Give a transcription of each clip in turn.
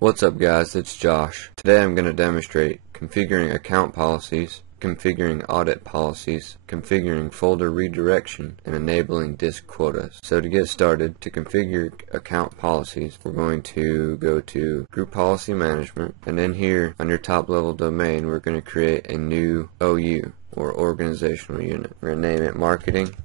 What's up guys, it's Josh. Today I'm going to demonstrate configuring account policies, configuring audit policies, configuring folder redirection, and enabling disk quotas. So to get started, to configure account policies, we're going to go to Group Policy Management, and in here, on your top level domain, we're going to create a new OU, or Organizational Unit. We're going to name it Marketing.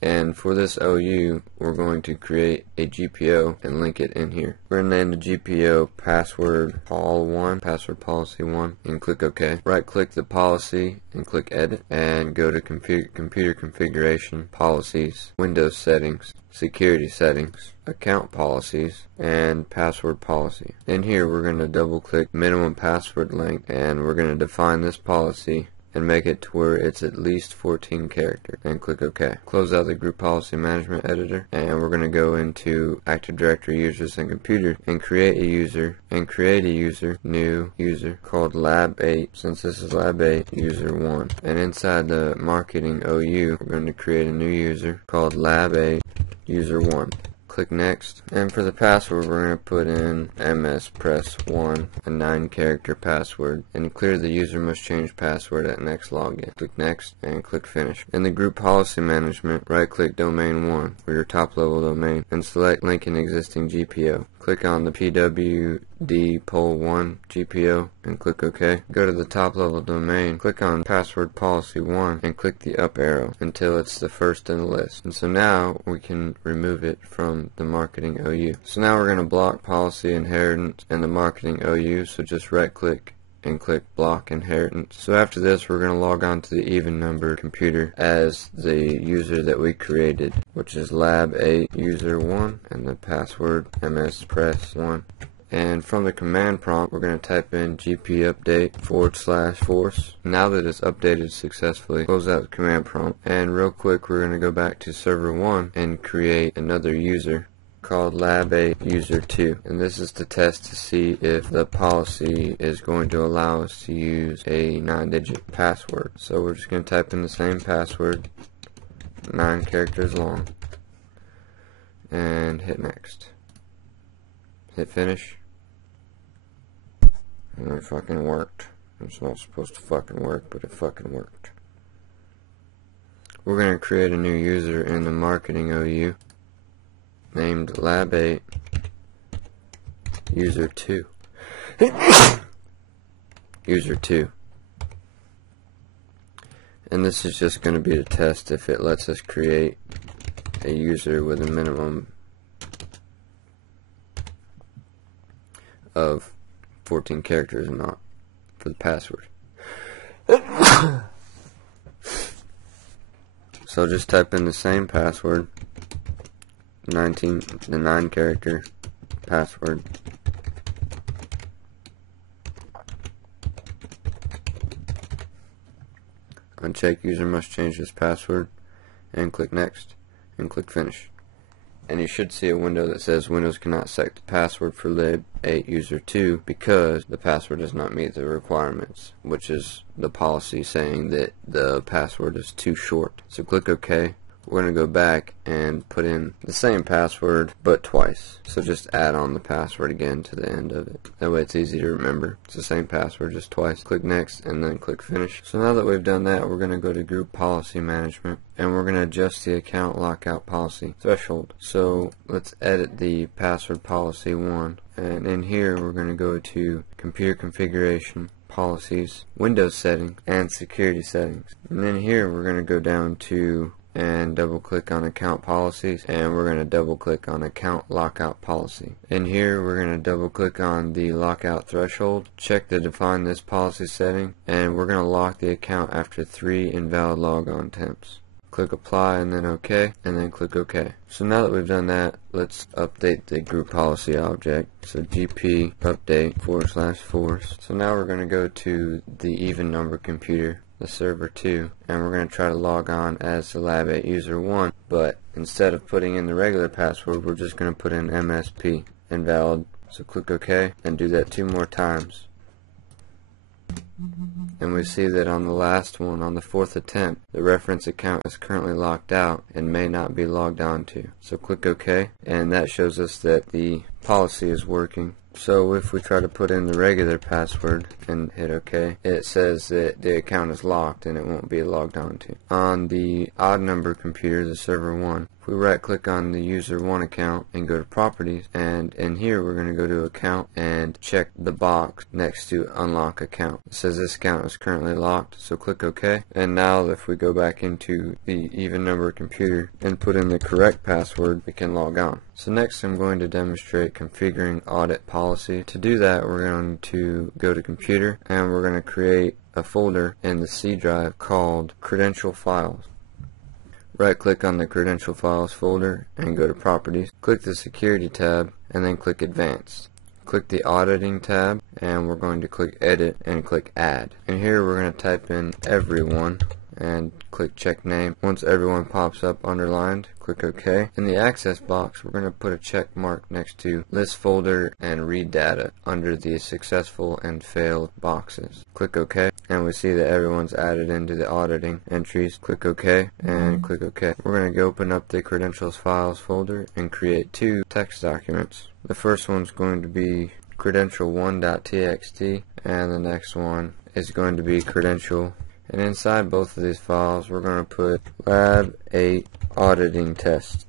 And for this OU, we're going to create a GPO and link it in here. We're going to name the GPO password pol1, password policy 1, and click OK. Right click the policy and click Edit, and go to Computer Configuration, Policies, Windows Settings, Security Settings, Account Policies, and Password Policy. In here, we're going to double click Minimum Password Length, and we're going to define this policy and make it to where it's at least 14 characters, and click OK. Close out the Group Policy Management Editor, and we're going to go into Active Directory Users and Computer and create a user, new user called Lab 8. Since this is Lab 8, user 1. And inside the Marketing OU, we're going to create a new user called Lab 8, user 1. Click Next, and for the password we're going to put in mspress1, a 9-character password, and clear the user must change password at next login. Click Next and click Finish. In the Group Policy Management, right click Domain 1 for your top level domain and select Link an existing GPO. Click on the PWD pol1 GPO and click OK. Go to the top level domain, click on Password Policy 1 and click the up arrow until it's the first in the list. And so now we can remove it from the Marketing OU. So now we're going to block Policy Inheritance and the Marketing OU, so just right click and click Block Inheritance. So after this, we're going to log on to the even number computer as the user that we created, which is Lab8 user 1, and the password mspress1. And from the command prompt, we're going to type in gpupdate /force. Now that it's updated successfully, close out the command prompt. And real quick, we're going to go back to server 1 and create another user called Lab8 user 2, and this is to test to see if the policy is going to allow us to use a 9-digit password. So we're just going to type in the same password, 9 characters long, and hit Next. Hit Finish, and it fucking worked. It's not supposed to fucking work, but it fucking worked. We're going to create a new user in the Marketing OU named Lab8 user 2. user 2. And this is just going to be to test if it lets us create a user with a minimum of 14 characters or not for the password. So just type in the same password, the 9-character password, uncheck user must change his password, and click Next and click Finish. And you should see a window that says Windows cannot set the password for Lab8 user 2 because the password does not meet the requirements, which is the policy saying that the password is too short. So click OK. We're going to go back and put in the same password but twice. So just add on the password again to the end of it. That way it's easy to remember. It's the same password just twice. Click Next and then click Finish. So now that we've done that, we're going to go to Group Policy Management and we're going to adjust the account lockout policy threshold. So let's edit the password policy 1, and in here we're going to go to Computer Configuration, Policies, Windows Settings, and Security Settings. And then here we're going to go down to and double click on account policies, and we're going to double click on account lockout policy. In here we're going to double click on the lockout threshold, check to define this policy setting, and we're going to lock the account after 3 invalid logon attempts. Click Apply and then OK, and then click OK. So now that we've done that, let's update the group policy object. So gp update /force. So now we're going to go to the even number computer, the server 2, and we're going to try to log on as the Lab8 user 1, but instead of putting in the regular password, we're just going to put in MSP, invalid. So click OK and do that 2 more times. And we see that on the last one, on the 4th attempt, the reference account is currently locked out and may not be logged on to. So click OK, and that shows us that the policy is working So if we try to put in the regular password and hit OK, it says that the account is locked and it won't be logged onto. On the odd number computer, the server 1, if we right click on the user 1 account and go to properties, and in here we're going to go to account and check the box next to unlock account. It says this account is currently locked, so click OK. And now if we go back into the even number computer and put in the correct password, we can log on. So next I'm going to demonstrate configuring audit policy. To do that, we're going to go to computer and we're going to create a folder in the C drive called credential files. Right click on the credential files folder and go to properties. Click the security tab and then click advanced. Click the auditing tab and we're going to click edit and click add. And here we're going to type in everyone and click check name. Once everyone pops up underlined, click OK. In the access box, we're going to put a check mark next to list folder and read data under the successful and failed boxes. Click OK, and we see that everyone's added into the auditing entries. Click OK and click OK. We're going to go open up the credentials files folder and create 2 text documents. The first one's going to be credential1.txt and the next one is going to be credential. And inside both of these files, we're going to put Lab 8 Auditing Test.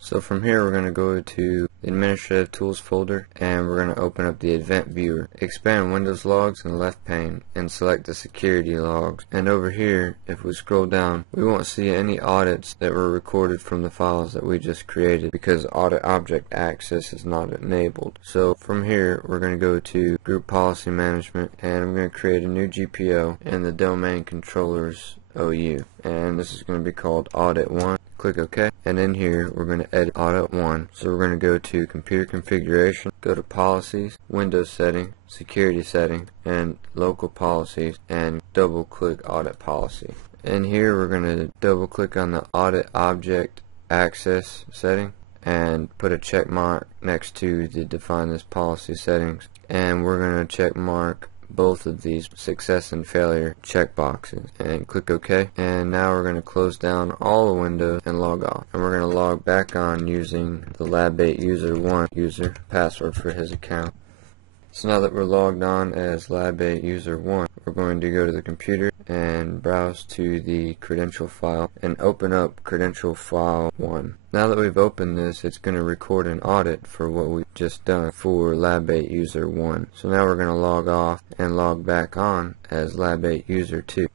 So from here, we're going to go to the Administrative Tools folder, and we're going to open up the Event Viewer. Expand Windows Logs in the left pane, and select the Security Logs. And over here, if we scroll down, we won't see any audits that were recorded from the files that we just created, because Audit Object Access is not enabled. So from here, we're going to go to Group Policy Management, and I'm going to create a new GPO in the Domain Controllers OU. And this is going to be called Audit 1. Click OK, and in here we're going to edit Audit 1. So we're going to go to Computer Configuration, go to Policies, Windows Setting, Security Setting, and Local Policies, and double click Audit Policy. In here we're going to double click on the Audit Object Access setting and put a check mark next to the Define This Policy settings, and we're going to check mark both of these success and failure checkboxes and click OK. And now we're going to close down all the windows and log off, and we're going to log back on using the Lab 8 user 1 user password for his account. So now that we're logged on as Lab 8 user 1, we're going to go to the computer and browse to the credential file and open up credential file 1. Now that we've opened this, it's going to record an audit for what we've just done for Lab 8 user 1. So now we're going to log off and log back on as Lab 8 user 2.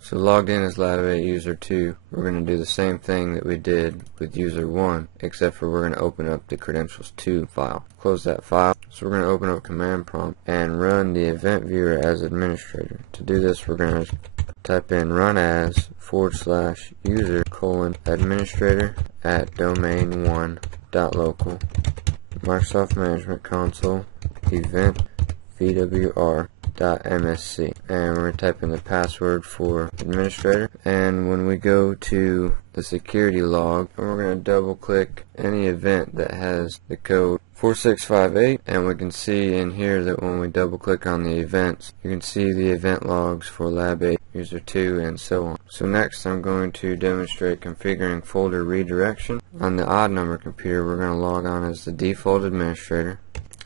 So logged in as Lab 8 user 2, we're going to do the same thing that we did with user 1, except for we're going to open up the credentials 2 file. Close that file. So we're going to open up command prompt and run the event viewer as administrator. To do this, we're going to type in run as /user:administrator at domain1.local Microsoft Management Console event vwr.msc, and we're going to type in the password for administrator. And when we go to the security log, we're going to double click any event that has the code 4658, and we can see in here that when we double click on the events, you can see the event logs for Lab 8 user 2 and so on. So next I'm going to demonstrate configuring folder redirection. On the odd number computer, we're going to log on as the default administrator,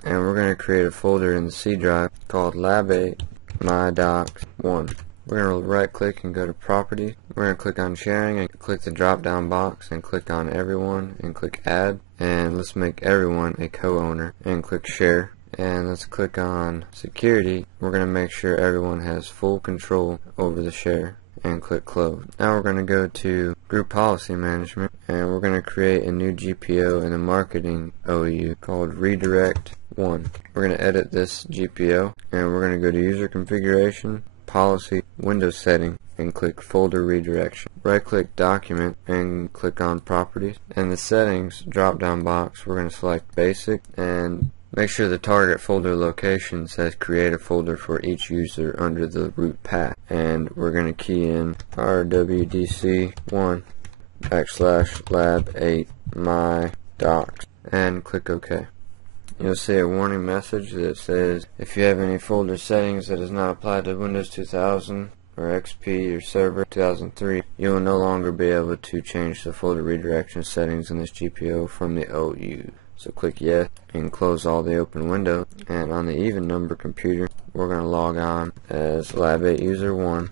and we're going to create a folder in the C drive called Lab 8 My Docs 1. We're going to right click and go to properties. We're going to click on sharing and click the drop down box and click on everyone and click add, and let's make everyone a co-owner and click share. And let's click on security. We're going to make sure everyone has full control over the share and click close. Now we're going to go to group policy management, and we're going to create a new GPO in the marketing OU called redirect 1. We're going to edit this GPO, and we're going to go to user configuration, policy, Windows setting, and click folder redirection. Right click document and click on properties, and the settings drop down box we're going to select basic, and make sure the target folder location says create a folder for each user under the root path, and we're going to key in rwdc1 /lab 8 my docs and click OK. You'll see a warning message that says if you have any folder settings that does not apply to Windows 2000, or XP or Server 2003, you will no longer be able to change the folder redirection settings in this GPO from the OU. So click yes and close all the open windows. And on the even number computer, we're going to log on as Lab 8 user 1.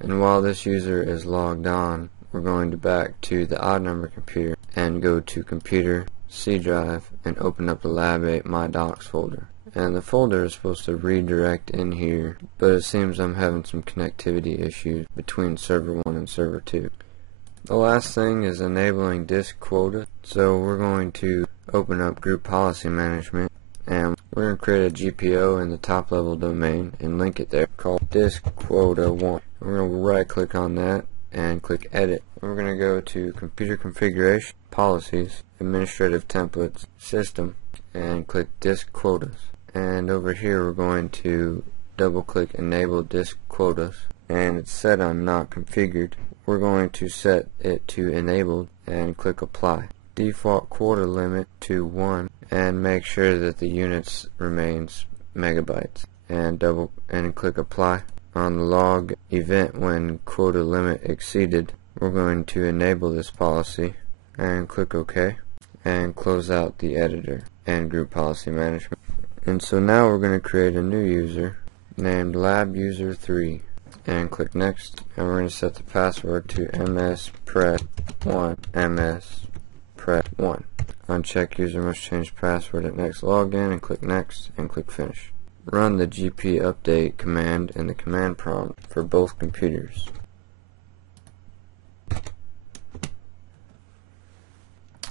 And while this user is logged on, we're going to back to the odd number computer and go to Computer, C Drive, and open up the Lab 8 My Docs folder. And the folder is supposed to redirect in here, but it seems I'm having some connectivity issues between Server 1 and Server 2. The last thing is enabling disk quota. So we're going to open up Group Policy Management, and we're going to create a GPO in the top level domain and link it there called disk quota 1. We're going to right click on that and click edit. We're going to go to Computer Configuration, Policies, Administrative Templates, System, and click Disk Quotas. And over here we're going to double click Enable Disk Quotas, and it's set on Not Configured. We're going to set it to Enabled and click Apply. Default quota limit to 1, and make sure that the units remains megabytes, and click Apply. On the log event when quota limit exceeded, we're going to enable this policy and click OK and close out the editor and Group Policy Management. And so now we're going to create a new user named Lab User 3 and click Next, and we're going to set the password to mspret1 mspret1. Uncheck user must change password at next login and click Next and click Finish. Run the gp update command in the command prompt for both computers.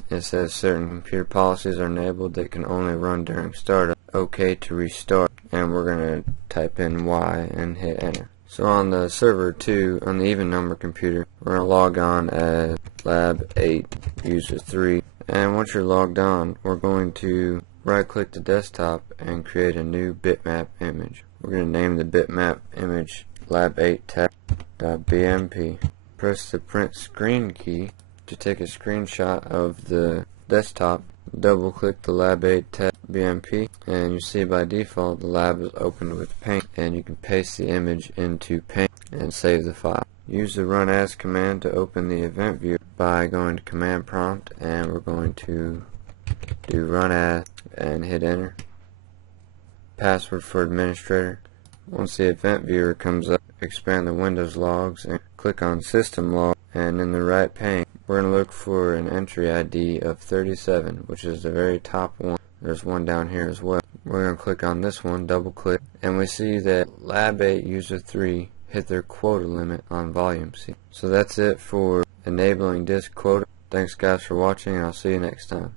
It says certain computer policies are enabled that can only run during startup. OK to restart, and we're going to type in Y and hit enter. So on the Server 2, on the even number computer, we're going to log on as Lab 8 user 3, and once you're logged on, we're going to right click the desktop and create a new bitmap image. We're going to name the bitmap image lab8tech.bmp. Press the print screen key to take a screenshot of the desktop. Double click the lab8tech.bmp, and you see by default the lab is opened with Paint, and you can paste the image into Paint and save the file. Use the run as command to open the event viewer by going to command prompt, and we're going to do run as and hit enter. Password for administrator. Once the event viewer comes up, expand the Windows logs and click on System Log, and in the right pane we're going to look for an entry ID of 37, which is the very top one. There's one down here as well. We're going to click on this one, double click, and we see that Lab 8 user 3 hit their quota limit on volume C. So that's it for enabling disk quota. Thanks guys for watching, and I'll see you next time.